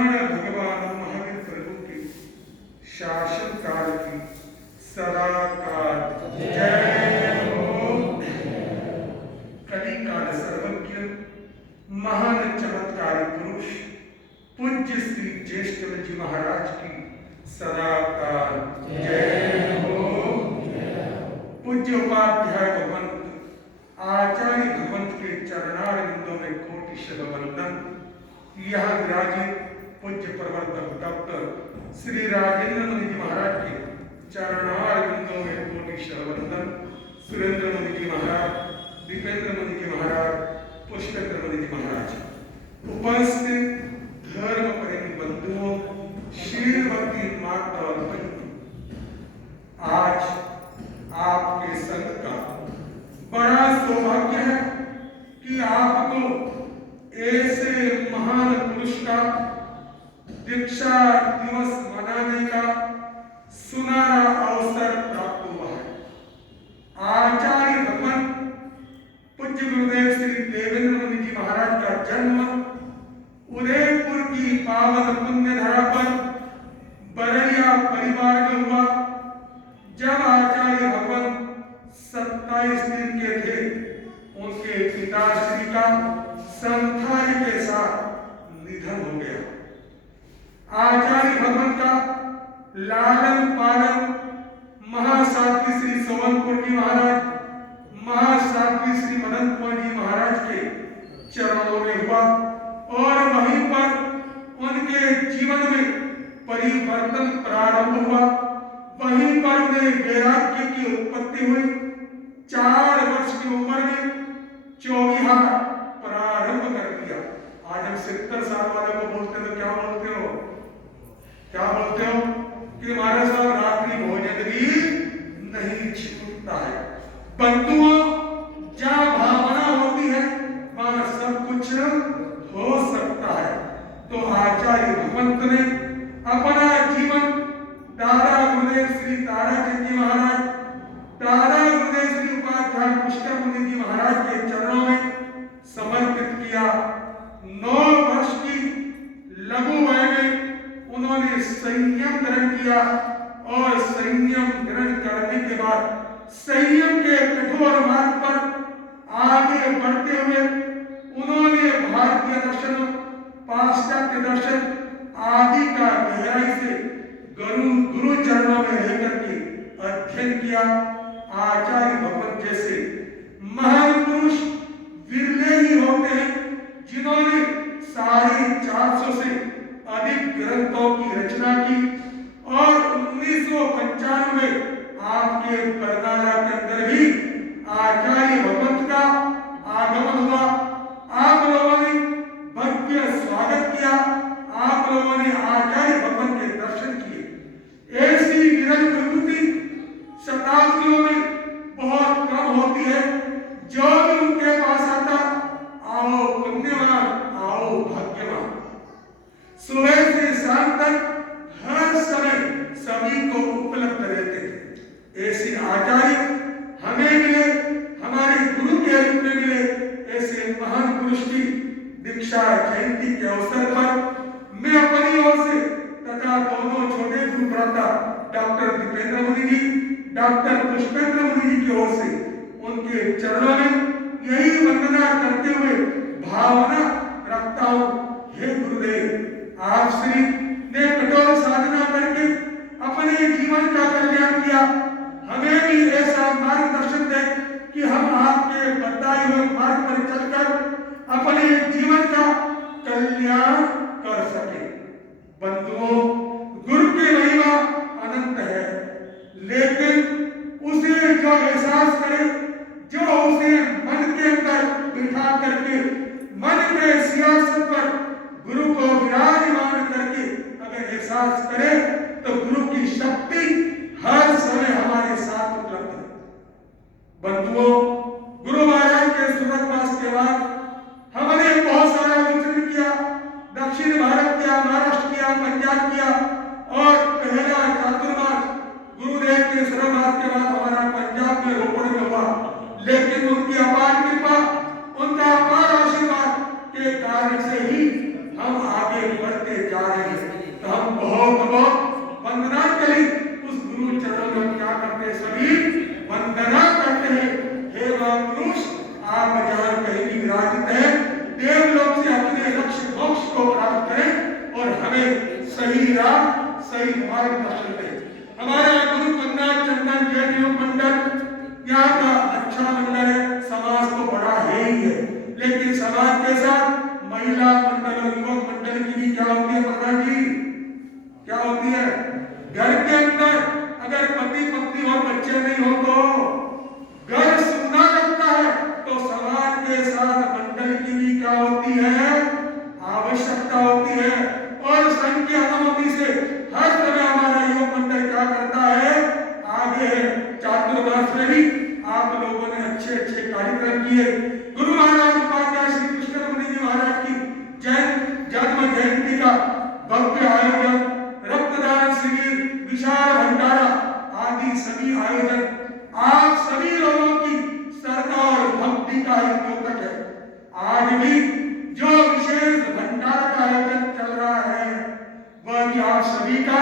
शरण भगवान महावीर प्रभु के शासन काल की सदा काल जय हो। कली काल सर्वज्ञ महान चमत्कारी पुरुष पूज्य श्री ज्येष्ठ जी महाराज की सदा काल जय हो। पूज्य उपाध्याय भगवंत आचार्य भगवंत के चरणारविंदों में कोटिशः वंदन। यहाँ विराजित पूज्य प्रवर्तक डॉक्टर श्री राजेंद्र मुनि जी महाराज के चरणारविंदों में कोटिशः वंदन। सुरेंद्र मुनि जी महाराज, दीपेंद्र मुनि जी महाराज, पुष्पेंद्र मुनि जी महाराज, उपस्थित धर्म प्रेमी बंधुओं, शीलवती माता और बहनों, आज आपके संग का बड़ा सौभाग्य है कि आपको ऐसे महान पुरुष का दीक्षा दिवस मनाने का सुनहरा अवसर प्राप्त हुआ है। आचार्य भगवान पूज्य गुरुदेव श्री देवेंद्र मुनि जी महाराज का जन्म उदयपुर की पावन पुण्य धरा पर बरैया परिवार में हुआ। जब आचार्य भगवान 27 दिन के थे, उनके पिताश्री का संथाई के साथ निधन हो गया। आचार्य भगवान का लालन पालन महासाध्वी श्री सोवनपुर जी महाराज, महासाध्वी श्री मदन कुमार जी महाराज के चरणों में हुआ और वहीं पर उनके जीवन में परिवर्तन प्रारंभ हुआ। वहीं पर उन्हें वैराग्य की उत्पत्ति हुई। 4 वर्ष की उम्र में चौविहार प्रारंभ कर दिया। आज हम 70 साल वाले को बोलते तो क्या बोलते हो? क्या बोलते हो कि हमारे साथ रात्रि भोजन भी नहीं छूटता है। बंधुओं, जहाँ भावना होती है वहां सब कुछ हो सकता है। तो आचार्य भगवंत ने अपना जीवन दादा गुरुदेव श्री ताराचंद जी महाराज, दादा गुरुदेव श्री उपाध्याय पुष्कर मुनि जी महाराज के चरणों में समर्पित किया। 9 वर्ष की लघु वय में उन्होंने संयम ग्रहण किया और संयम ग्रहण करने के बाद संयम के कठोर मार्ग पर आगे बढ़ते हुए उन्होंने भारतीय दर्शन, पाश्चात्य दर्शन आदि का गहराई से गुरु चरणों में रहकर के अध्ययन किया। आचार्य भगवंत जैसे महान पुरुष विरले ही होते हैं जिन्होंने 450 से अधिक ग्रंथों की रचना की और 1995 में आपके बरनाला के अंदर भी आचार्य भगवंत का आगमन हुआ। आप लोगों ने भव्य स्वागत किया, आप लोगों ने आचार्य भगवंत के दर्शन किए। ऐसी विरल विभूति शताब्दियों में बहुत कम होती है। जो भी उनके पास आता, आओ पुण्यवान, आओ भाग्यवान। सुबह से शाम तक हर समय सभी को उपलब्ध रहते थे। ऐसे आचार्य हमें मिले, हमारे गुरु के रूप में मिले। ऐसे महान पुरुष की दीक्षा जयंती के अवसर पर मैं अपनी ओर से तथा दोनों छोटे गुरु भ्राता डॉक्टर दीपेंद्र मुनि जी, डॉक्टर पुष्पेंद्र मुनि जी की ओर से उनके चरणों में यही वंदना करते हुए भावना रखता हूँ। हे गुरुदेव, आप श्री ने कठोर साधना करके अपने जीवन का कल्याण किया। हमें भी ऐसा मार्गदर्शन दे कि हम आपके बताए हुए मार्ग पर चलकर अपने जीवन का कल्याण कर सके। बंधुओं, गुरु की महिमा अनंत है, लेकिन उसे जो एहसास करे, जो उसे मन के अंदर बिठा करके मन के सियासत पर गुरु को विराजमान करके अगर एहसास करे तो गुरु की शक्ति हर समय हमारे साथ उपलब्ध है। बंधुओं, गुरु महाराज के स्वर्गवास के बाद हमने बहुत सारा विचरण किया। दक्षिण सही राह सही मार्ग पर चलते। हमारे गुरु पन्ना चंदन जैन योग मंडल यहाँ का अच्छा मंडल है, समाज तो बड़ा है ही है, लेकिन समाज के साथ महिला मंडल और युवक मंडल की भी क्या होती है प्रधान जी, क्या होती है? घर के अंदर अगर पति पत्नी और बच्चे नहीं हो तो घर सुनना लगता है, तो समाज के साथ मंडल की भी क्या होती है? आवश्यकता होती है। और संघ की अनुमति से हर तरह हमारा युवक मंडल क्या करता है? आगे है। चातुर्मास में भी आप लोगों ने अच्छे अच्छे कार्यक्रम किए। गुरु महाराज उपाध्याय श्री कृष्ण मुनि जी महाराज की जन्म जयंती का भव्य आयोजन, रक्तदान शिविर, विशाल भंडारा आदि सभी आयोजन आप सभी लोगों की श्रद्धा और भक्ति का ही द्योतक है। आज भी जो विशेष भंडारा का आयोजन चल रहा है वह भी आप सभी का,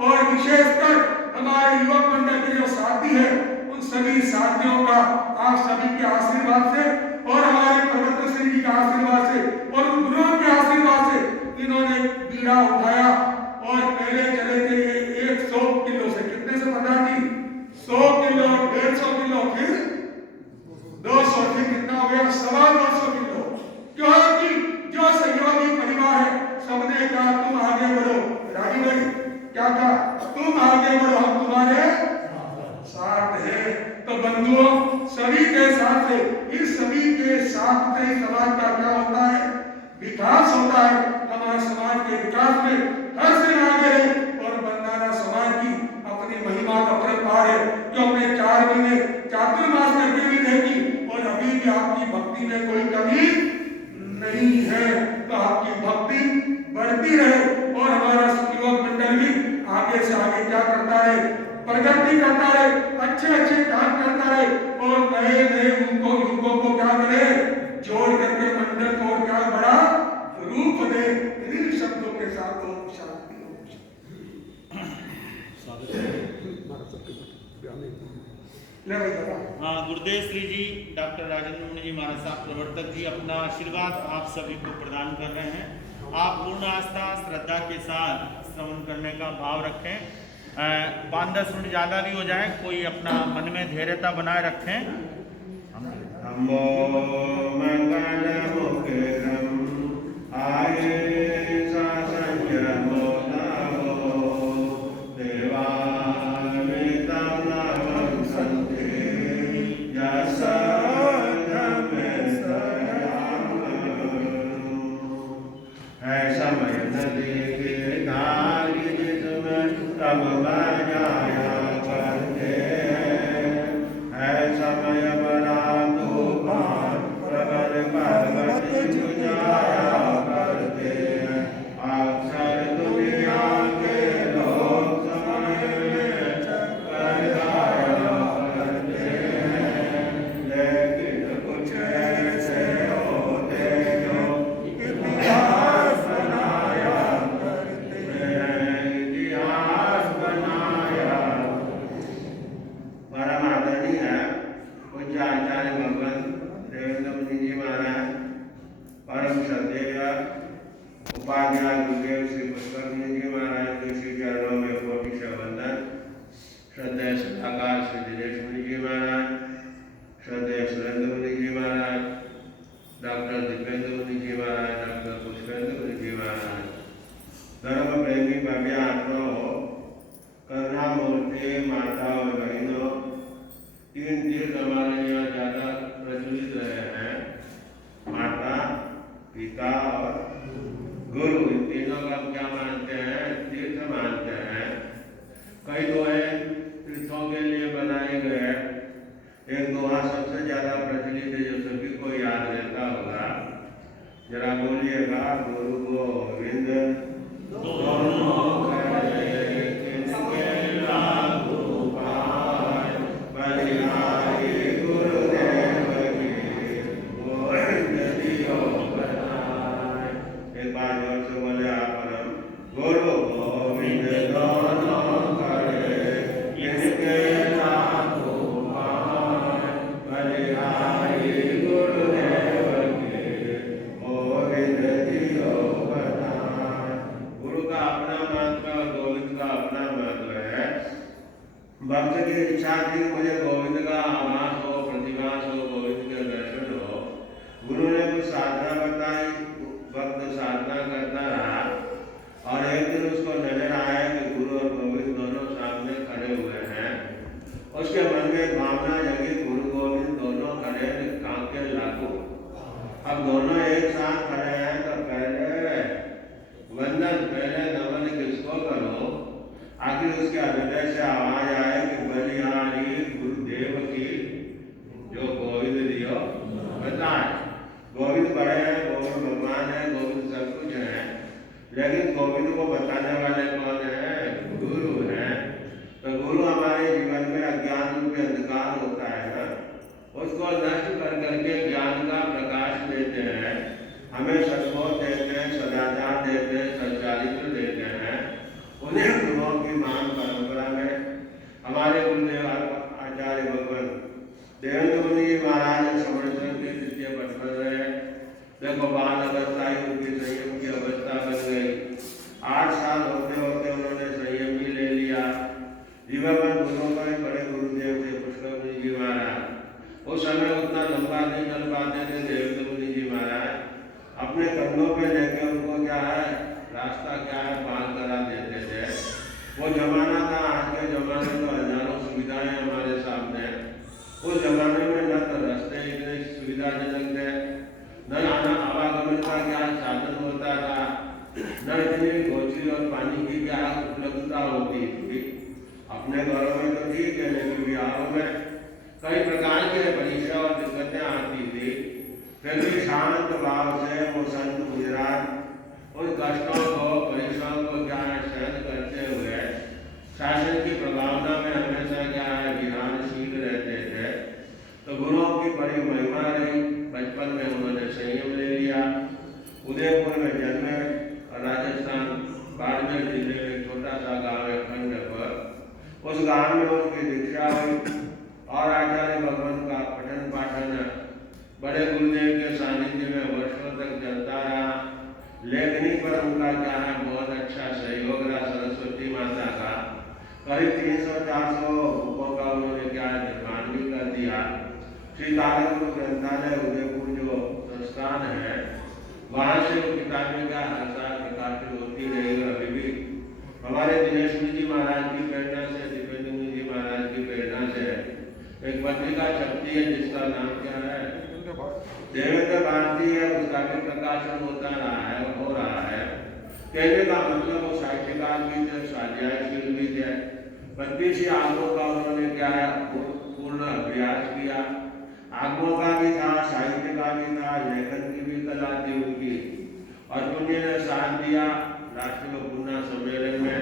और विशेषकर हमारे युवक मंडल के जो साथी है उन सभी साथियों का आप सभी के आशीर्वाद से और हमारे प्रबंधक श्री जी के आशीर्वाद से और उन गुरुओं के आशीर्वाद से इन्होंने बीड़ा उठाया। और पहले चले थे ये 100 किलो से, कितने से प्रधान जी? 100 किलो, 150 किलो, फिर 200, फिर कितना हो गया? 250 किलो। क्योंकि जो सहयोगी परिवार है सबने कहा तुम आगे बढ़ो, राजी भाई क्या कहा? तुम आगे बढ़ो, हम तुम्हारे साथ है। तो बंधुओं, सभी के साथ से, इस सभी के साथ से समाज का क्या होता है? विकास होता है। हमारे समाज के विकास में हर से आगे है। और बंधारा समाज की अपनी महिमा का परंपार है, जो हमने 4 महीने चातुर्मास करके भी देखी और अभी भी आपकी भक्ति में कोई कमी नहीं है। तो आपकी भक्ति बढ़ती रहे और हमारा युवक मंडल भी आगे से आगे क्या करता रहे? प्रगति करता रहे, अच्छे अच्छे काम करता रहे और नए नए उनको युवकों को क्या करे? जोड़ करके मंडल को और क्या बड़ा रूप दे। इन शब्दों के साथ शांति हो। हाँ, गुरुदेव श्री जी डॉक्टर राजेंद्र मुनि जी महाराज साहब प्रवर्तक जी अपना आशीर्वाद आप सभी को प्रदान कर रहे हैं। आप पूर्ण आस्था श्रद्धा के साथ श्रवण करने का भाव रखें। 5-10 मिनट ज़्यादा भी हो जाए, कोई अपना मन में धैर्यता बनाए रखें। उपाध्याय गुरुदेव श्री पुष्कर मुनि जी महाराज के श्री चरणों में कोटि से वंदन। श्रद्धेय सलाहकार श्री दिनेश मुनि जी महाराज, श्रद्धेय सुरेंद्र मुनि जी महाराज, डॉक्टर दीपेंद्र मुनि जी महाराज, डॉक्टर पुष्पेंद्र मुनि जी महाराज, धर्म प्रेमी भव्य आत्माओं, करुणा मूर्ति माता और बहनों, 3 तीर्थ हमारे यहाँ ज्यादा प्रचलित रहे हैं, माता, पिता और गुरु। इन तीनों का क्या मानते हैं? तीर्थ मानते हैं। कई दोहे तीर्थों के लिए बनाए गए। एक दोहा सबसे ज्यादा प्रचलित है जो सभी को याद रहता होगा, जरा बोलिएगा। गुरु गोविंद दोनों भक्त की इच्छा थी मुझे गोविंद का आभास हो, प्रतिभास हो, गोविंद के दर्शन हो। गुरु ने कुछ साधना बताई, भक्त साधना करता रहा और एक दिन उसको नजर आया कि गुरु और गोविंद दोनों सामने खड़े हुए हैं। उसके मन में भावना जगी, गुरु गोविंद दोनों खड़े हैं, कांके लागू। अब दोनों एक साथ खड़े हैं तो पहले वंदन, पहले नमन किसको करो? आखिर उसके हृदय से आवाज आए कि बलिहारी गुरुदेव की जो गोविंद दियो बताए। गोविंद बड़े हैं, गोविंद भगवान है, गोविंद सब कुछ है, लेकिन गोविंद को बताने वाले कौन है? गुरु है। तो गुरु हमारे जीवन में अज्ञान रूपी अंधकार होता है ना, उसको नष्ट कर करके ज्ञान का प्रकाश देते हैं, हमें सद्बोध देते हैं, सदाचार देते हैं, सच्चारित्र देते हैं। उन्हीं गुरुओं की महान परंपरा में हमारे गुरुदेव आचार्य भगवान देवेंद्र मुनि जी महाराज समर्चन के तृतीय पट पर रहे। देखो बाल अवस्था ही उनकी संयम की अवस्था बन गई। 8 साल होते होते उन्होंने संयम भी ले लिया। जीवन गुरुओं का बड़े गुरुदेव थे पुष्कर मुनि जी महाराज। उस समय उतना लंबा नहीं चल पाते थे देवेंद्र मुनि जी महाराज। अपने कंधों पे लेके उनको क्या है रास्ता क्या है पार करा देते थे। वो जमाना था, आज के जमाने में तो हजारों सुविधाएं हमारे सामने। उस जमाने में न तो रास्ते इतने सुविधाजनक थे, न आवागमन का क्या साधन होता था, न इतनी भोजन और पानी की क्या उपलब्धता होती थी। अपने घरों में तो ठीक है, लेकिन बिहारों में कई प्रकार के परीक्षा और दिक्कतें आती थी। फिर भी शांत भाव से वो संत गुजरात उन कष्टों को परीक्षाओं को क्या है सहन करते हुए शासन की प्रभावना में हमेशा क्या है विहारशील रहते थे। तो गुरुओं की बड़ी महिमा रही। बचपन में उन्होंने संयम ले लिया। उदयपुर में जन्मे और राजस्थान बाड़मेर जिले में छोटा सा गाँव है खंड पर, उस गाँव में उनकी दीक्षा हुई और आचार्य भगवान का पठन पाठन बड़े गुरुदेव के सानिध्य में वर्षों तक चलता रहा। लेखनी पर उनका क्या है बहुत अच्छा सहयोग रहा सरस्वती माता का। करीब 300-400 बुकों का उन्होंने क्या है निर्माण भी कर दिया। श्री तारकपुर ग्रंथालय उदयपुर जो संस्थान है, वहाँ से वो किताबें का हर साल प्रकाशित होती रहेगी। अभी भी हमारे दिनेश मुनि जी महाराज की प्रेरणा से, दिव्येंद्र मुनि जी महाराज की प्रेरणा से एक पत्रिका छपती है जिसका नाम क्या है देवेंद्र भारती है। उसका भी प्रकाशन होता रहा है और हो रहा है। कहने का मतलब वो साहित्यकार भी थे, स्वाध्यायशील भी थे। 25 आगमों का उन्होंने क्या है पूर्ण अभ्यास किया। आगमों का भी था, साहित्य का भी था, लेखन की भी कला थी उनकी। और पुण्य ने साथ दिया राष्ट्रीय पूर्णा सम्मेलन में।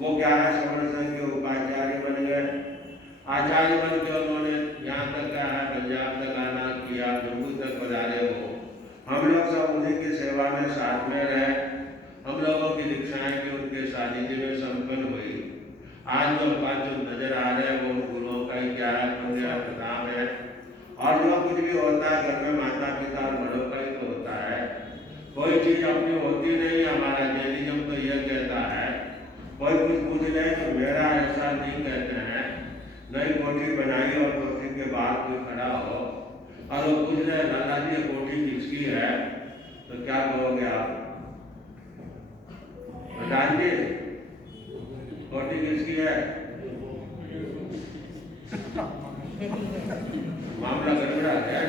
वो क्या है श्रवण संघ के उपाचार्य बन गए। आचार्य बन के उन्होंने यहाँ तक क्या है पंजाब तक आना किया, जम्मू तक पधारे हो। हम लोग सब उन्हीं की सेवा में साथ में रहे। हम लोगों की दीक्षाएं भी उनके सानिध्य में संपन्न हुई। आज जो पांच नजर आ रहे हैं वो गुरुओं का ही क्या है पुण्य प्रताप है। और जो कुछ भी होता है घर में माता पिता और बड़ों का ही तो होता है। कोई चीज अपनी होती नहीं। हमारा जैनिज्म तो यह कहता है कोई कुछ पूछ ले तो मेरा ऐसा नहीं कहते हैं। नई कोठी बनाई और कोठी के बाहर कोई खड़ा हो और वो पूछ रहे दादाजी ये कोठी किसकी है, तो क्या कहोगे आप? दादाजी कोठी किसकी है? मामला गड़बड़ा है।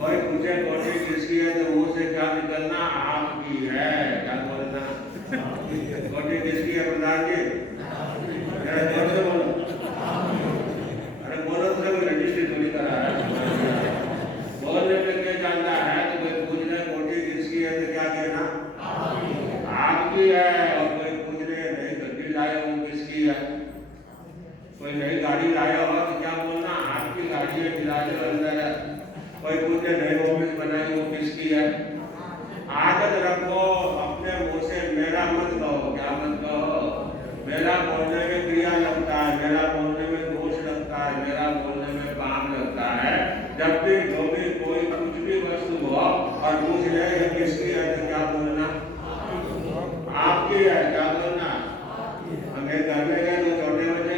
कोई पूछे कोठी किसकी है तो मुंह से क्या निकलना आपकी है। क्या बोलना कोठी किसकी है प्रधान जी? रजिस्ट्री थोड़ी करा है। बोलने पे क्या जानता है तो कोई पूछ रहे कोठी किसकी है तो क्या कहना आपकी है। और कोई पूछ रहे नई गड्डी लाए वो किसकी है। कोई नई गाड़ी लाया हो तो क्या बोलना आपकी गाड़ी है, किराए अंदर है। कोई पूछ रहे नई ऑफिस बनाई वो किसकी है। आदत रखो अपने मुंह से मेरा मत कहो। क्या मत कहो? मेरा बोलने में क्रिया लगता है, मेरा बोलने में दोष लगता है, मेरा बोलने में पाप लगता है। जब भी जो भी कोई कुछ भी वस्तु हो और पूछ ले ये किसकी है तो क्या बोलना आपकी है। क्या बोलना? हमें घर में गए तो छोटे बच्चे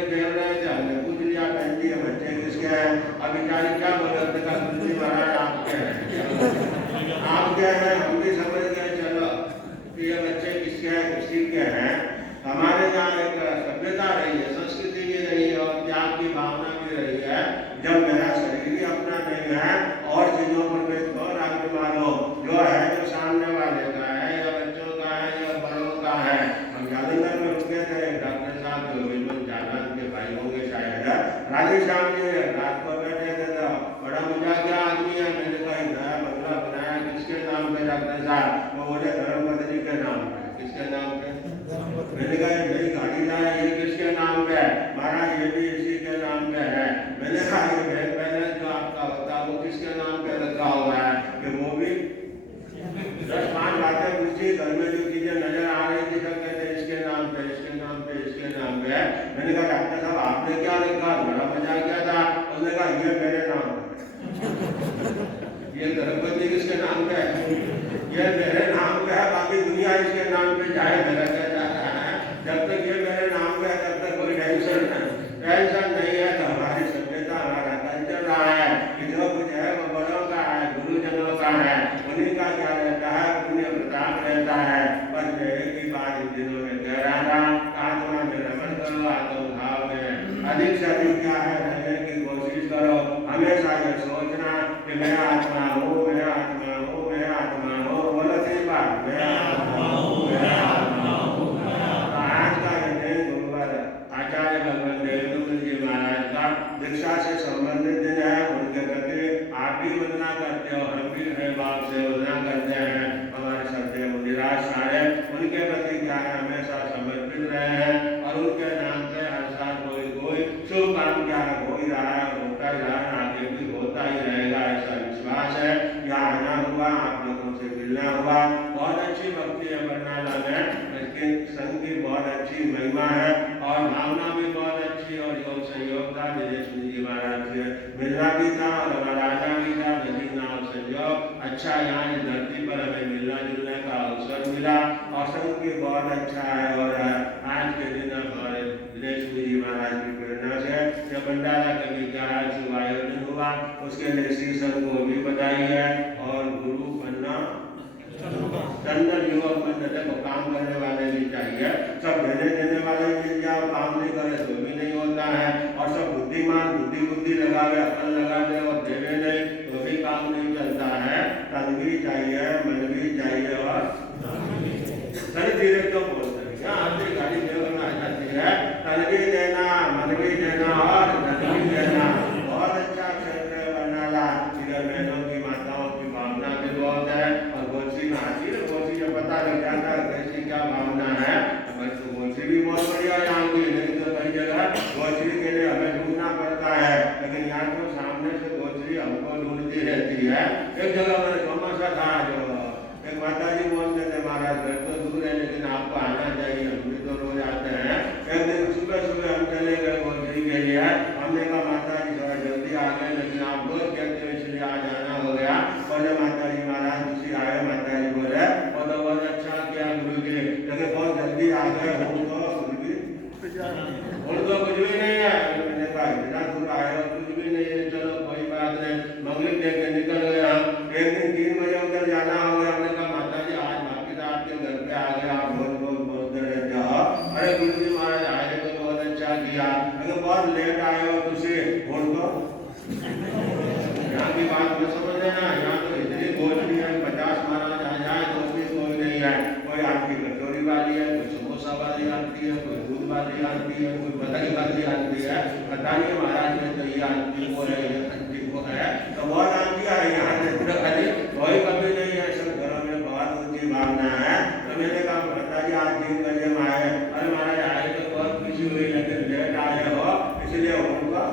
हैं, कुछ सीखे हैं। हमारे यहाँ एक सभ्यता रही है, संस्कृति भी रही है और त्याग की भावना भी रही है। जब मेरा शरीर ही अपना नहीं है और चीजों पर मैं तो राज्य मानो, जो है जो सामने वाले का है या बच्चों का है या बड़ों का है। हम जालंधर में रुके थे, डॉक्टर साहब जो विमल जालंधर के भाई होंगे शायद, राधेश्याम जी रात को बैठे थे तो बड़ा मजाकिया आदमी है। मैंने कहा नया बंगला बनाया किसके नाम पे डॉक्टर साहब? वो बोले धर्मपत्नी के नाम पे। किसके नाम पे? मैंने कहा नई गाड़ी लाए, ये किसके नाम पे है? महाराज ये भी इसी के नाम पे है। मैंने कहा ये बैंक बैलेंस जो आपका होता है वो किसके नाम पे रखा हुआ है? कि वो भी 10-5 बातें पूछी, घर में जो चीजें नजर आ रही थी सब कहते इसके नाम पे, इसके नाम पे, इसके नाम पे है। मैंने कहा डॉक्टर साहब आपने क्या रखा? बड़ा मजा किया था। उसने कहा ये मेरे नाम पे। ये धर्मपति किसके नाम पे है? ये मेरे नाम पे है, बाकी दुनिया इसके नाम पे चाहे मेरा क्या जा रहा है। जब तक ये मेरे नाम पे है तब तक कोई टेंशन नहीं है। तो हमारी सभ्यता, हमारा कल्चर रहा है कि जो कुछ है वो बड़ों का है, गुरुजनों का है, उन्हीं का क्या रहता है, पुण्य प्रताप रहता है। पर मैं एक ही बात इन दिनों में कह रहा था, आत्मा में रमन करो, आत्मभाव में अधिक से अधिक क्या है रहने की कोशिश करो। हमेशा ये सोचना कि मैं आत्मा हूँ, मैं आत्मा हूँ, मैं आत्मा हूँ। बोलो सही बात, मैं आत्मा हूँ, मैं आत्मा हूँ। आज का ये दिन गुरुवार आचार्य भगवान देवदत्त जी महाराज का दीक्षा से संबंधित दिन है। उनके प्रति आप भी वंदना करते हो, हम भी हृदय भाव से वंदना करते हैं। हमारे सत्य मुनिराज सारे उनके प्रति क्या है हमेशा समर्पित रहे हैं और उनके नाम से हर साल कोई शुभ काम क्या है हो ही रहा है, होता ही रहा है, आगे भी होता ही रहेगा, ऐसा विश्वास है। यहाँ आना हुआ, आप लोगों से मिलना हुआ, बहुत अच्छी भक्ति है बरनाला में, इसके संघ की बहुत अच्छी महिमा है और भावना भी बहुत अच्छी और योग संयोग था। दिनेश जी महाराज से मिलना भी था और हमारा आना भी था, मिलना और संयोग अच्छा। यहाँ इस धरती पर हमें मिलना जुलने का अवसर मिला और संघ भी बहुत अच्छा है। और आज के दिन हमारे दिनेश जी महाराज की प्रेरणा से जब भंडारा कवि का शुभ आयोजन हुआ, उसके लिए श्री संघ को भी बधाई है। और गुरु बनना चंदन युवक मंडल को काम करने वाले भी चाहिए। सब देने वाले मिल जाओ, काम नहीं करे तो भी नहीं होता है। और सब बुद्धिमान बुद्धि लगावे, अकल लगावे और देवे नहीं तो भी काम नहीं चलता है। तन भी चाहिए, मन भी चाहिए और धन धीरे क्यों बोलते हैं? यहाँ आधी गाड़ी देवर में आ जाती है। तन भी देना, मन भी देना और धन भी देना। बहुत अच्छा क्षेत्र है बरनाला। इधर बहनों की माताओं की भावना भी बहुत है और गोची में आती है, गोची जब पता लग जाता है कैसी क्या भावना है। तो गोची भी बहुत बढ़िया यहाँ की, नहीं तो कई जगह गोची के लिए हमें ढूंढना पड़ता है, लेकिन यहाँ तो सामने से गोची हमको ढूंढती रहती है। एक जगह मैंने समोसा था, जो एक माता जी बोलते थे महाराज घर तो दूर है लेकिन आपको आना चाहिए, हम भी तो रोज आते हैं। एक दिन सुबह हम चले गए गोची के लिए। हमने कहा माता जी थोड़ा जल्दी आ गए लेकिन आप रोज कहते हो इसलिए आज आना हो गया। बोले माता जी महाराज दूसरी आए, माता जी बोले वो तो बहुत अच्छा किया गुरु जी, लेकिन बहुत जल्दी आ गए, कुछ भी नहीं है। मैंने कहा इतना दूर आए हो कुछ भी नहीं है, चलो कोई बात नहीं, मंगली दे के निकल गए हम। एक दिन 3 बजे उधर जाना हो गया। हमने कहा माता जी आज वापिस आपके घर पे आ गए, आप बोलते रहते हो। अरे गुरु जी महाराज आए तो बहुत अच्छा किया, अगर बहुत लेट आए हो तुझे बोल दो। यहाँ की बात में समझ लेना, यहाँ तो इतनी गोष्ठी है, 50 महाराज आ जाए तो भी कोई नहीं है। कोई आपकी कचौरी वाली है, कोई समोसा वाली आती है, कोई दूध वाली आती है, कोई बधाई वाली आती है। पता नहीं महाराज में तो ये आती वो है, ये आती वो है, तो बहुत आती है। यहाँ से खाली कोई कभी नहीं है, सब घरों में बहुत ऊंची भावना है। तो मैंने कहा माता जी आज 3 बजे में आए। अरे महाराज आए तो बहुत खुशी हुई, लेकिन लेट आए हो इसलिए उनका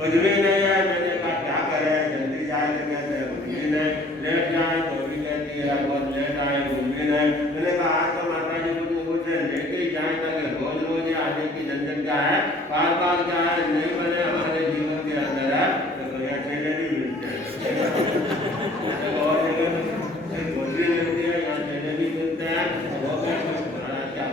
कुछ भी नहीं है। मैंने कहा क्या करें, जल्दी जाए तो कहते हैं कुछ भी नहीं, लेट जाए तो भी कहती है बहुत लेट आए कुछ भी नहीं। मैंने कहा आज तो माता जी कुछ लेके ही जाए ताकि रोज रोज आने की झंझट क्या है, बार बार क्या है नहीं बने हमारे जीवन के अंदर है। तो कोई अच्छे नहीं मिलते और गोली मिलती है, यहाँ चेले भी मिलते हैं। वो क्या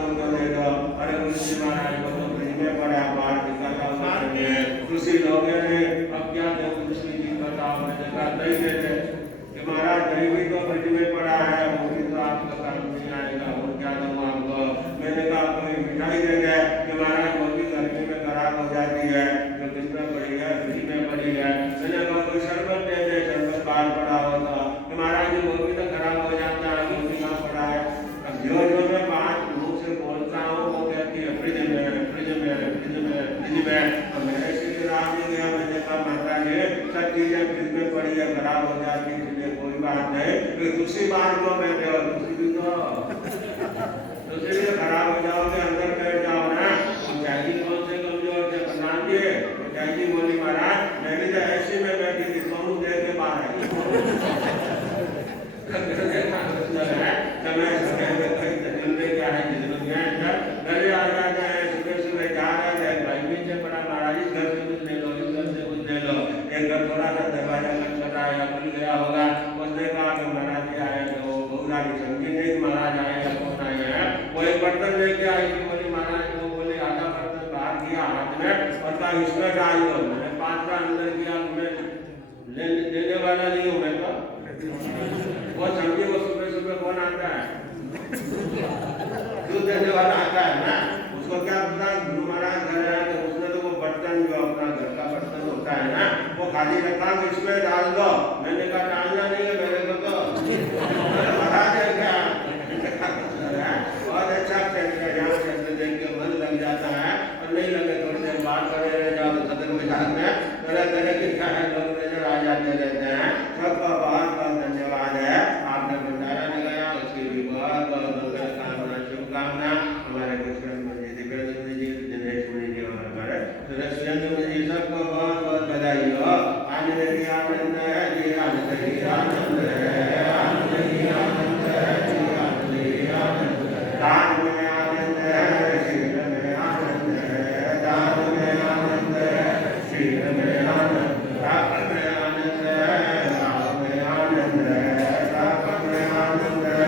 को दे दो। अरे गुरु जी महाराज को तो ब्रिज में पड़ा बाहर निकलता हुआ कृषि लोग ने अब क्या दे कृषि जी बताओ। मैंने कहा नहीं देते कि महाराज नहीं भी तो ब्रिज में पड़ा है, वो भी तो आपका काम नहीं आएगा, वो क्या दूँ आपको। मैंने कहा कोई मिठाई देंगे कि महाराज वो भी गर्मी में खराब हो जाती है, तो किसमें पड़ी है, ब्रिज में पड़ी है। मैंने कहा कोई शरबत दे दे, शरबत बाहर पड़ा होता कि महाराज वो भी तो खराब हो जाता है, वो भी कहाँ पड़ा है। अब जो मैं 5 मुंह से बोलता हूँ वो कहती है फ्रिज में, फ्रिज में, फ्रिज में, फ्रिज में। अब मेरे से राम नहीं गया। मैंने कहा माता जी सब चीजें फ्रिज में पड़ी है, खराब हो जाती है, इसलिए कोई बात नहीं। फिर दूसरी बार को बैठे हो, दूसरी भी तो दूसरी भी खराब हो जाओगे, अंदर बैठ जाओ ना। पंचायती कौन से कमजोर थे प्रधान जी। पंचायती बोली महाराज मैंने तो ऐसे में बैठी थी, सोनू दे के बाहर आई। गले आ जाता है, सुबह सुबह जा रहे थे, भाई पीछे पड़ा महाराज इस घर से कुछ ले लो, इस घर से कुछ ले लो। एक घर थोड़ा सा दरवाजा खटखटाया, खुल गया होगा। उसने कहा कि महाराज जी आए, तो वो बहुरानी समझी नहीं महाराज आए या कौन आए हैं। वो एक बर्तन लेके आई थी, बोली महाराज को, बोले आधा बर्तन बाहर किया हाथ में और कहा इसमें डाल दो। मैंने 5 बार अंदर किया, मैं लेने वाला नहीं हूँ। मैं तो वो समझे वो सुबह सुबह कौन आता है, दूध देने वाला आता है ना। उसको क्या पता गुरु महाराज घर आए तो उसने तो वो बर्तन जो अपना घर का बर्तन होता है ना वो खाली रखा कि इसमें डाल दो। मैंने कहा डालना नहीं है मेरे को तो महाराज है क्या। बहुत अच्छा यहाँ शब्द देख के मन लग जाता है, और नहीं लगे थोड़ी देर बात करे रह जाओ तो सदन विचार में तरह तरह के क्या है लोग नजर आ जाते रहते हैं। सबका बहुत बहुत धन्यवाद है, आपने भंडारा लगाया, उसकी भी बहुत बहुत मंगल कामना शुभकामना। हमारे कृष्ण जी, दिव्येंद्र जी, दिनेश मुनि जी और हमारे सुरेंद्र जी सबको बहुत बहुत बधाई हो। आनंद ही आनंद है जी, आनंद ही आनंद है, आनंद ही आनंद है जी, आनंद ही आनंद है। दान में आनंद है, शील में आनंद है, दान में आनंद है, शील में आनंद, राग में आनंद है, भाव में आनंद है, राग में आनंद है,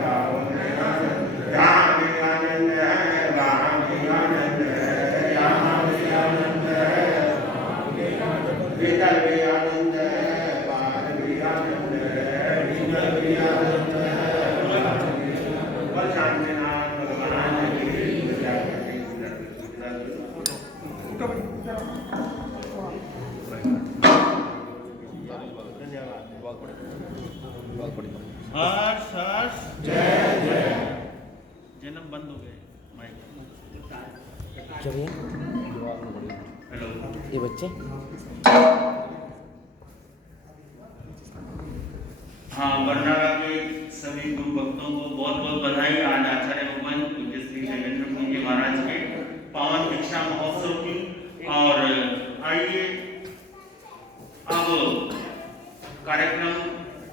भाव में आनंद, यहाँ भी आनंद है, वहाँ भी आनंद है, यहाँ भी आनंद है, भीतर भी आनंद है, बाहर भी आनंद है, भीतर भी आनंद है। शांतिनाथ भगवान की हर्ष हर्ष जय जय। जन्म बंद हो गए माइक। क्या भैया हेलो ये बच्चे। हाँ, बरनाला के सभी गुरु भक्तों को बहुत बहुत बधाई। आज आचार्य भगवान पूज्य श्री देवेंद्र मुनि जी महाराज के पावन दीक्षा महोत्सव की। और आइए अब कार्यक्रम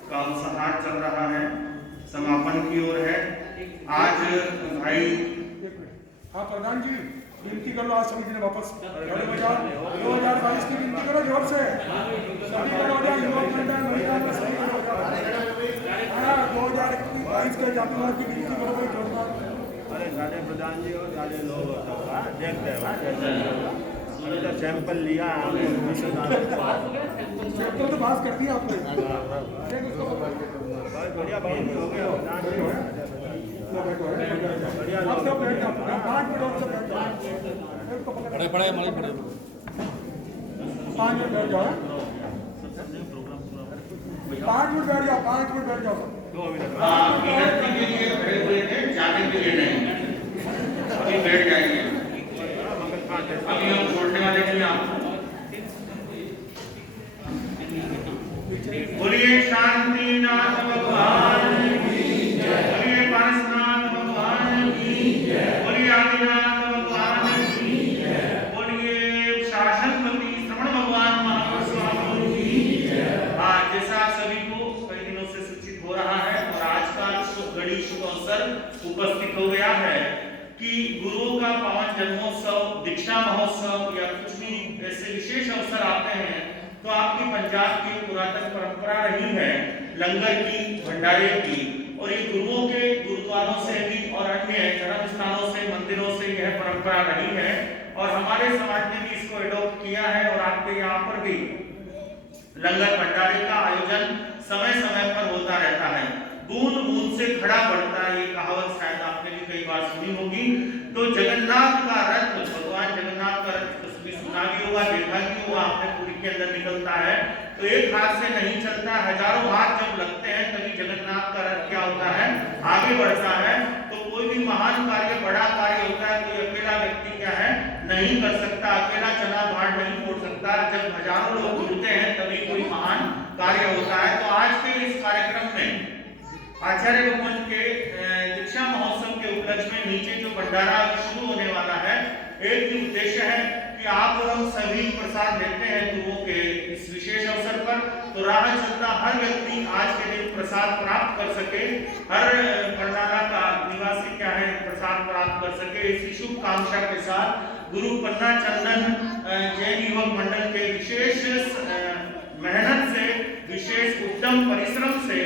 का उपसंहार चल रहा है, समापन की ओर है। आज भाई हाँ प्रधान जी विनती कर लो, आज समिति ने वापस 2022 की विनती करो जोर से। सभी करो जाए युवक मंडल महिला का सही करो। हाँ 2022 के जातिवाद की विनती करो भाई जोरदार। अरे सारे प्रधान जी और सारे लोग देखते हैं हमने तो सैंपल लिया, सैंपल तो पास कर दिया आपने। बहुत बढ़िया बेटी हो गया बढ़िया। आप सब बैठ जाओ, 5 मिनट और सब बैठ जाओ। पड़े पड़े हमारे पड़े 5 मिनट बैठ जाओ, 5 मिनट बैठ जाओ, 5 मिनट बैठ जाओ। 2 मिनट विनती के लिए खड़े हुए थे, जाने के लिए नहीं। अभी बैठ जाइए, अभी हम छोड़ने वाले नहीं आपको। बोलिए शांतिनाथ भगवान की जय, बोलिए पारसनाथ भगवान की जय, बोलिए आदिनाथ भगवान की जय, बोलिए शासनपति श्रवण भगवान महावीर स्वामी की जय। आज जैसा सभी को कई दिनों से सूचित हो रहा है और आज का बड़ी शुभ अवसर उपस्थित हो गया है कि गुरुओं का पावन जन्मोत्सव, दीक्षा महोत्सव या कुछ भी ऐसे विशेष अवसर आते हैं तो आपकी पंजाब की पुरातन परंपरा रही है लंगर की, भंडारे की, और ये गुरुओं के गुरुद्वारों से भी और अन्य धर्म स्थानों परंपरा रही है और हमारे समाज ने भी इसको एडॉप्ट किया है और आपके यहाँ पर भी लंगर भंडारे का आयोजन समय समय पर होता रहता है। बूंद बूंद से घड़ा बढ़ता है, ये कहावत शायद आपने भी कई बार सुनी होगी। तो जगन्नाथ का रथ, भगवान जगन्नाथ का रथ भी सुना भी होगा, देखा भी होगा आपने, पुरी के अंदर निकलता है तो एक हाथ से नहीं चलता, हजारों हाथ जब लगते हैं तभी जगन्नाथ का रथ क्या होता है, आगे बढ़ता है। तो कोई भी महान कार्य, बड़ा कार्य होता है, कोई अकेला व्यक्ति क्या है नहीं कर सकता, अकेला चना भाड़ नहीं फोड़ सकता, जब हजारों लोग जुड़ते हैं तभी कोई महान कार्य होता है। तो आज के इस कार्यक्रम में आचार्य भवन के दीक्षा महोत्सव के उपलक्ष्य में नीचे जो भंडारा शुरू होने वाला है, एक ही उद्देश्य है कि आप और हम सभी प्रसाद लेते हैं गुरुओं के इस विशेष अवसर पर, तो राह चलता हर व्यक्ति आज के दिन प्रसाद प्राप्त कर सके, हर भंडारा का निवासी क्या है प्रसाद प्राप्त कर सके। इसी शुभ कामना के साथ गुरु पन्ना चंदन जैन युवक मंडल के विशेष मेहनत से, विशेष उद्यम परिश्रम से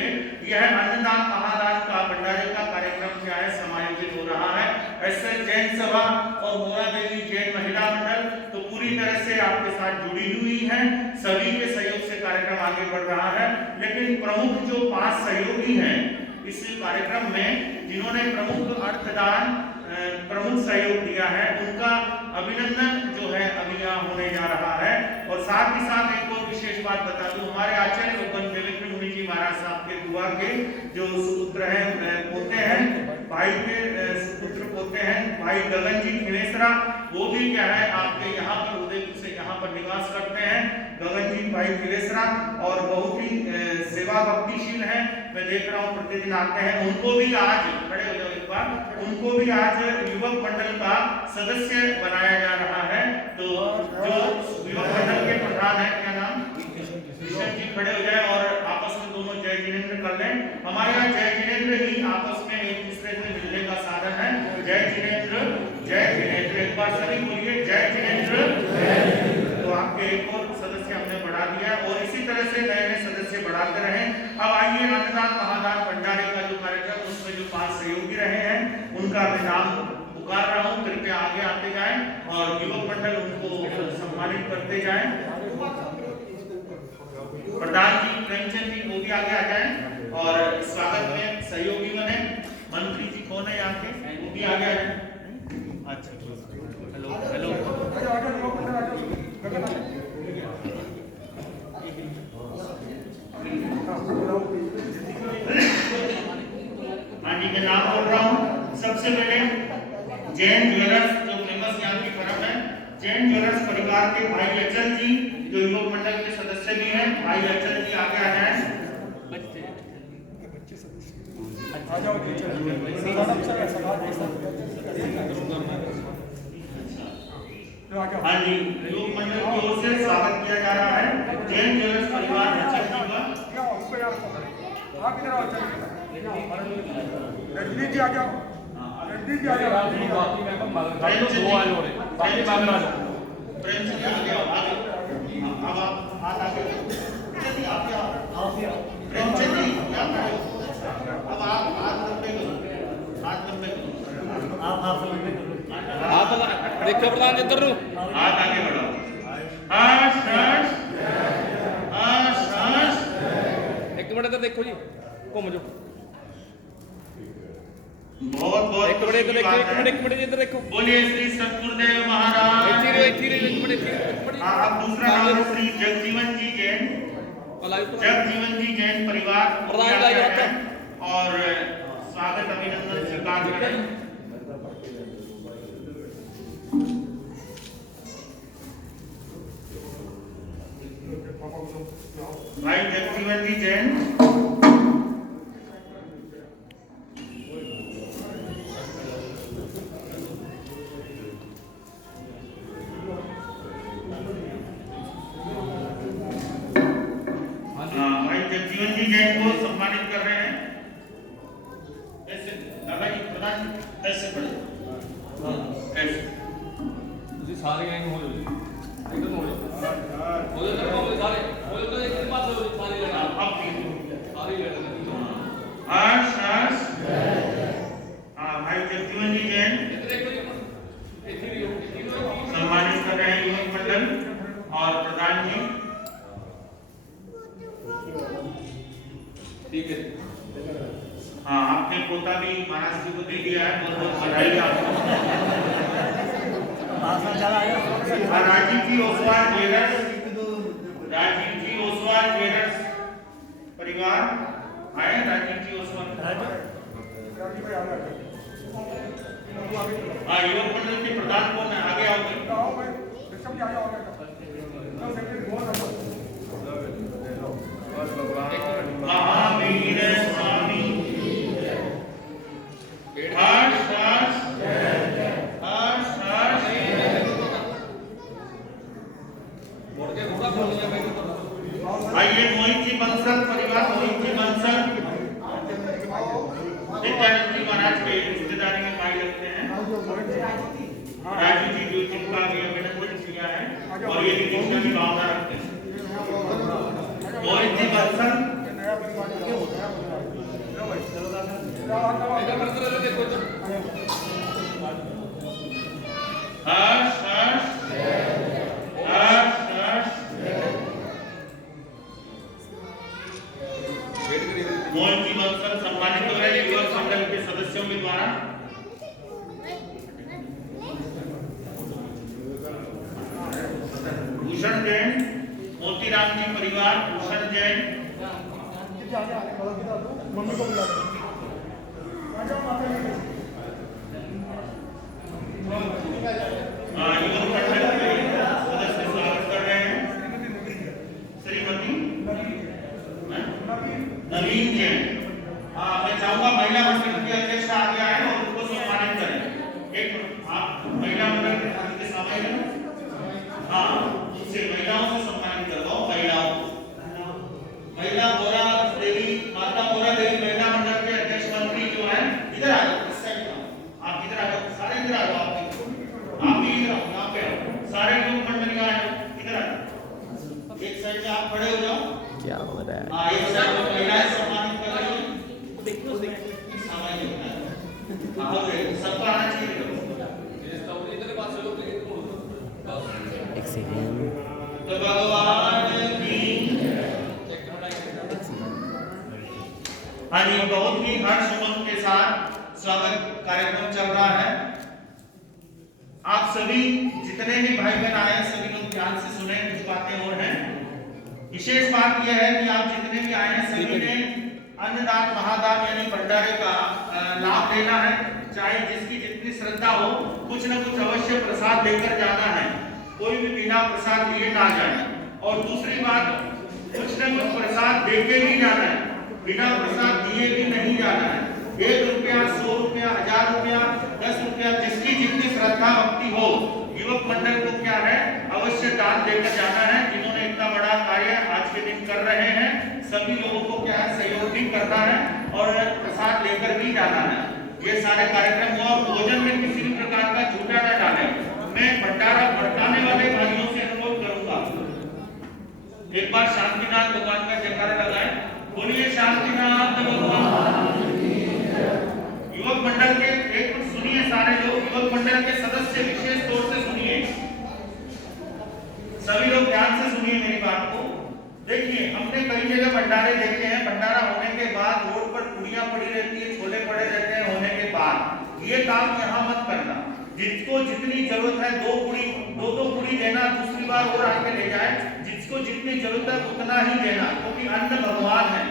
यह अन्नदान महादान का भंडारे का कार्यक्रम क्या है समायोजित हो रहा है। ऐसे जैन सभा और मोरा देवी जैन महिला मंडल तो पूरी तरह से आपके साथ जुड़ी हुई है, सभी के सहयोग से कार्यक्रम आगे बढ़ रहा है। लेकिन प्रमुख जो 5 सहयोगी हैं इस कार्यक्रम में, जिन्होंने प्रमुख अर्थदान प्रमुख सहयोग दिया है, उनका अभिनंदन जो है अभी यहाँ होने जा रहा है। और साथ ही साथ एक और विशेष बात बता दूं, हमारे आचार्य भगवान देवेंद्र मुनि जी महाराज साहब के बुआ के जो सुपुत्र हैं, पोते हैं, भाई के सुपुत्र पोते हैं, भाई गगन जी खिलेसरा, वो भी क्या है आपके यहाँ पर उदयपुर से यहाँ पर निवास करते हैं। गगन जी भाई खिलेसरा और बहुत ही सेवा भक्तिशील है, मैं देख रहा हूँ प्रतिदिन आते हैं। उनको भी आज, खड़े हो जाओ एक बार, उनको भी आज युवक मंडल का सदस्य बनाया जा रहा है। तो जो युवक मंडल के प्रधान है, क्या नाम, किशन जी, खड़े हो जाए और आपस में दोनों जय जिनेंद्र कर लें। हमारे यहाँ जय जिनेंद्र ही आपस में एक दूसरे से मिलने का साधन है। जय जिनेंद्र, जय जिनेंद्र, एक बार सभी बोलिए जय जिनेंद्र। तो आपके एक और सदस्य हमने बढ़ा दिया और इसी तरह से नए नए सदस्य बढ़ाते रहे। अब आइए अन्नदान महादान भंडारे का जो कार्यक्रम, उसमें जो 5 सहयोगी रहे हैं उनका मैं नाम पुकार रहा हूँ, कृपया आगे आते जाएं और युवक मंडल उनको सम्मानित करते जाएं। प्रधान जी प्रेमचंद जी वो भी आगे आ जाएं और स्वागत में सहयोगी बने। मंत्री जी कौन है यहाँ के, वो भी आगे आ जाएं। अच्छा, हेलो हेलो, हाँ जी, मैं नाम बोल रहा हूँ। सबसे पहले जैन ज्वेलर्स जो फेमस यहाँ की फर्म है, जैन ज्वेलर्स परिवार के भाई अचल जी जो युवक मंडल के सदस्य भी हैं, भाई अचल जी आगे आ जाएं। हाँ जी, युवक मंडल की ओर से स्वागत किया जा रहा है जैन ज्वेलर्स परिवार अचल जी का। रजनी जी आ जाओ, रजनी जी आ जाओ, अब आप हाथ आगे, प्रेमचंद जी क्या करो, अब आप हाथ लंबे करो, हाथ लंबे करो, आप लंबे करो, देखो प्रधान इधर रू, हाथ आगे बढ़ाओ। हर्ष हर्ष हर्ष हर्ष, एक मिनट इधर देखो जी, घूम जाओ, बहुत बहुत एक मिनट इधर देखो, बोलिए श्री सतगुरुदेव महाराज। एक मिनट आप दूसरा नाम श्री जगजीवन जी जैन, जगजीवन जी जैन परिवार और स्वागत अभिनंदन स्वीकार करें। भाई जगजीवन जी जैन, भाई जगजीवन जी जैन को सम्मानित कर रहे हैं। ऐसे दादा जी प्रधान ऐसे पढ़े, ऐसे सारे गैंग हो जाओ, एकदम हो जाओ सारे, हो जाओ एक ही बात हो सारे अब आपने पोता भी महाराज जी को दे दिया है, बहुत बहुत बधाई आपको। राजीव जी ओसवाल ज्वेलर्स परिवार आए। राजीव जी ओसवाल युवक मंडल के प्रधान कौन है? आगे आओगे। महावीर स्वामी हर्ष हर्ष हर्ष हर्ष। आइए मोहित जी बंसल परिवार, मोहित जी बंसल नित्यानंद जी महाराज के रिश्तेदारी में भाई लगते हैं। राजू जी जो जिनका भी अभिनंदन किया है और ये दीक्षा की भावना रखते हैं। मोहित जी बंसल हर्ष हर्ष हर्ष हर्ष। मोहन जी बंसल सम्मानित हो रहे युवक मंडल के सदस्यों के द्वारा। भूषण जैन मोतीराम जी परिवार, भूषण जैन युवक मंडल के सदस्य स्वागत कर रहे हैं। श्रीमती नवीन जैन। मैं चाहूंगा महिला मंडल की अध्यक्ष आगे आए और उनको सम्मानित करें। एक आप महिला मंडल के सामने से महिलाओं से सम्मानित करवाओ। महिला बोरा देवी, माता बोरा देवी महिला मंडल के अध्यक्ष मंत्री जो है, इधर आ जाओ, इस साइड आप इधर आ जाओ, सारे इधर आ जाओ। आप भी इधर आओ, यहाँ पे आओ, सारे लोग मंडल का इधर आ जाओ। एक साइड में आप खड़े हो जाओ। क्या हो रहा है? एक साइड में महिलाएं सम्मानित कर रही हैं। सबको आना चाहिए। एक सेकेंड। तो भगवान की बहुत ही हर्ष उमंग के साथ स्वागत कार्यक्रम चल रहा है। आप सभी जितने भी भाई बहन आए सभी लोग ध्यान से सुने, कुछ बातें और हैं। विशेष बात यह है कि आप जितने भी आए हैं सभी ने अन्नदान महादान यानी भंडारे का लाभ लेना है। चाहे जिसकी जितनी श्रद्धा हो, कुछ न कुछ अवश्य प्रसाद लेकर जाना है। कोई भी बिना प्रसाद लिए ना जाए। और दूसरी बात, कुछ न कुछ प्रसाद देके भी जाना है, बिना प्रसाद दिए भी नहीं जाना है। 1 रुपया, 100 रुपया, 1000 रुपया, 10 रुपया, जिसकी जितनी श्रद्धा भक्ति हो, युवक मंडल को क्या है अवश्य दान देकर जाना है। जिन्होंने इतना बड़ा कार्य आज के दिन कर रहे हैं, सभी लोगों को क्या है सहयोग भी करना है और प्रसाद लेकर भी जाना है। ये सारे कार्यक्रम हुआ। भोजन में किसी भी प्रकार का झूठा न डालें। मैं भंडारा भटकाने वाले भाइयों से अनुरोध करूंगा, एक बार शांतिनाथ भगवान का जयकारा लगाएं। बोलिए शांतिनाथ भगवान। युवक मंडल के एक मिनट सुनिए, सारे लोग युवक मंडल के सदस्य विशेष तौर से सुनिए, सभी लोग ध्यान से सुनिए मेरी बात को। देखिए, हमने कई जगह भंडारे देखे हैं। भंडारा होने के बाद रोड पर पुड़ियां पड़ी रहती है, छोले पड़े रहते हैं होने के बाद। ये काम यहाँ मत करना। जिसको जितनी जरूरत है 2 पूड़ी देना, दूसरी बार और आके ले जाए। जिसको जितनी जरूरत है उतना ही देना, क्योंकि अन्न भगवान है।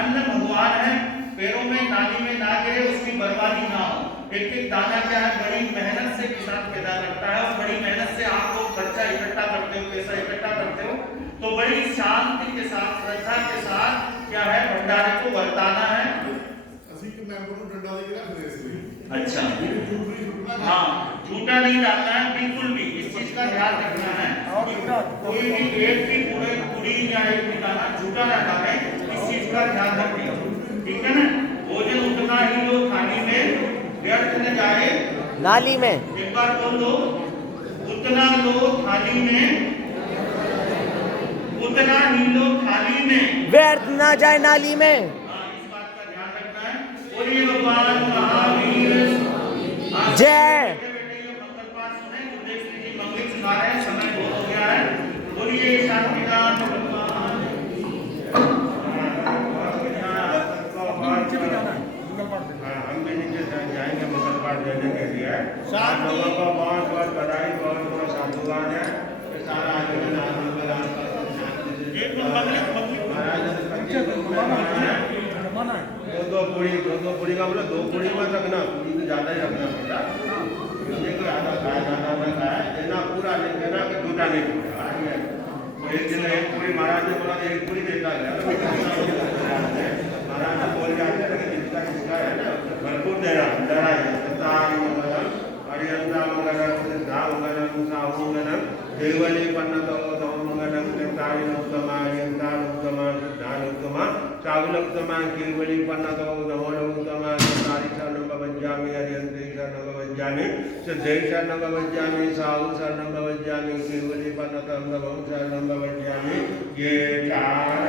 अन्न भगवान है, पैरों में नाली में ना गिरे, उसकी बर्बादी ना हो। एक एक दाना क्या है बड़ी मेहनत से किसान पैदा करता है और बड़ी मेहनत से आप लोग खर्चा इकट्ठा करते हो, पैसा इकट्ठा करते हो। तो बड़ी शांति के साथ, श्रद्धा के साथ क्या है भंडारे को बरताना है। अच्छा, हाँ, झूठा नहीं डालना है बिल्कुल भी। इस चीज का ध्यान रखना है। कोई भी एक भी पूरी या एक भी दाना झूठा ना डाले, इस चीज का ध्यान रखें, ठीक है ना। भोजन उतना ही लो थाली में, व्यर्थ न जाए नाली में। एक बार बोल दो, उतना लो थाली में, उतना ही लो थाली में, व्यर्थ ना जाए नाली में। इस बात का ध्यान रखना है। बोलिए भगवान महावीर जय। मंगल पाठ सुने, गुरुदेव श्री जी मंगल सुना रहे हैं, समय बहुत हो गया है। बोलिए शांतिनाथ भगवान। नीचे भी जाना है, मंगल पाठ देना है। अवार्ड देने के लिए आप लोगों को बहुत बहुत बधाई, बहुत बहुत साधुवाद है। ये सारा आयोजन आप लोगों का दो पूरी का बोला, 2 पूरी मत रखना, पूरी तो ज्यादा ही रखना पड़ता, मुझे को ज्यादा खाया, ज्यादा ना खाया, देना पूरा नहीं देना कि दूटा नहीं टूटा। तो एक दिन एक पूरी महाराज ने बोला, एक पूरी देता गया, महाराज ने बोल जाते हैं लेकिन जिसका जिसका है ना भरपूर देना, डरा हरियंता मंगलम सिद्धा मंगलम साहु मंगलम देवली पन्नतो मंगलम निताय उत्तमा हरियंता उत्तमा सिद्धा उत्तमा साहुल उत्तमा केवली पन्नतो नमो उत्तमा सारी शरणं भवज्जामि हरियंते शरणं भवज्जामि सिद्धे शरणं भवज्जामि साहु शरणं भवज्जामि केवली पन्नतं नमो शरणं भवज्जामि ये चार